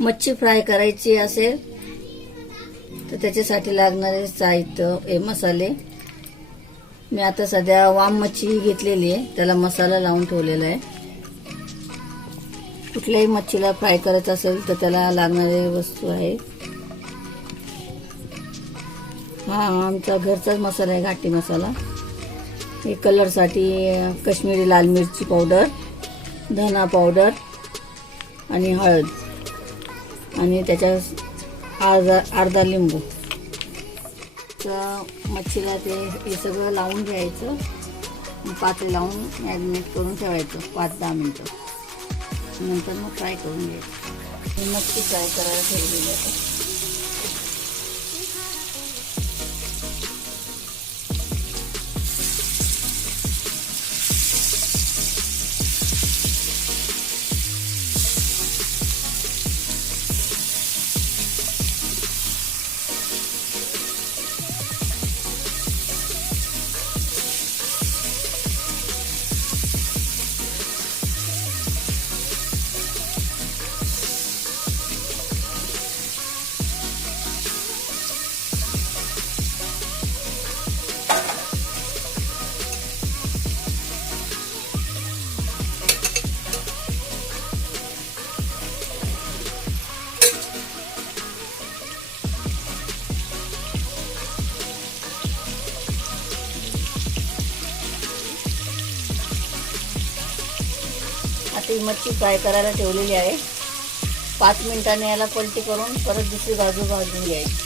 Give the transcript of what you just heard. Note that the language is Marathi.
मच्छी फ्राय करायची असेल तर त्याच्यासाठी लागणारे साहित्य मसाले. मी आता सध्या वाम मच्छी घेतलेली आहे, त्याला मसाला लावून ठेवलेला आहे. कुठल्याही मच्छीला फ्राय करायचं असेल तर त्याला लागणारे वस्तू आहे. हा आमचा घरचाच मसाला आहे, घाटी मसाला. हे कलरसाठी कश्मीरी लाल मिरची पावडर, धना पावडर आणि हळद आणि त्याच्या अर्धा लिंबू. तर मच्छीला हे सगळं लावून घ्यायचं, पातेलं लावून मॅरिनेट करून ठेवायचं 5-10 मिनटं. नंतर मग फ्राय करून घ्यायचं. मच्छी फ्राय करायला ठेवलेली आहे. आता ही मच्छी फ्राय करायला ठेवलेली आहे. 5 मिनिटांनी याला पलटी करून परत दुसरी बाजू भाजून घ्यायची.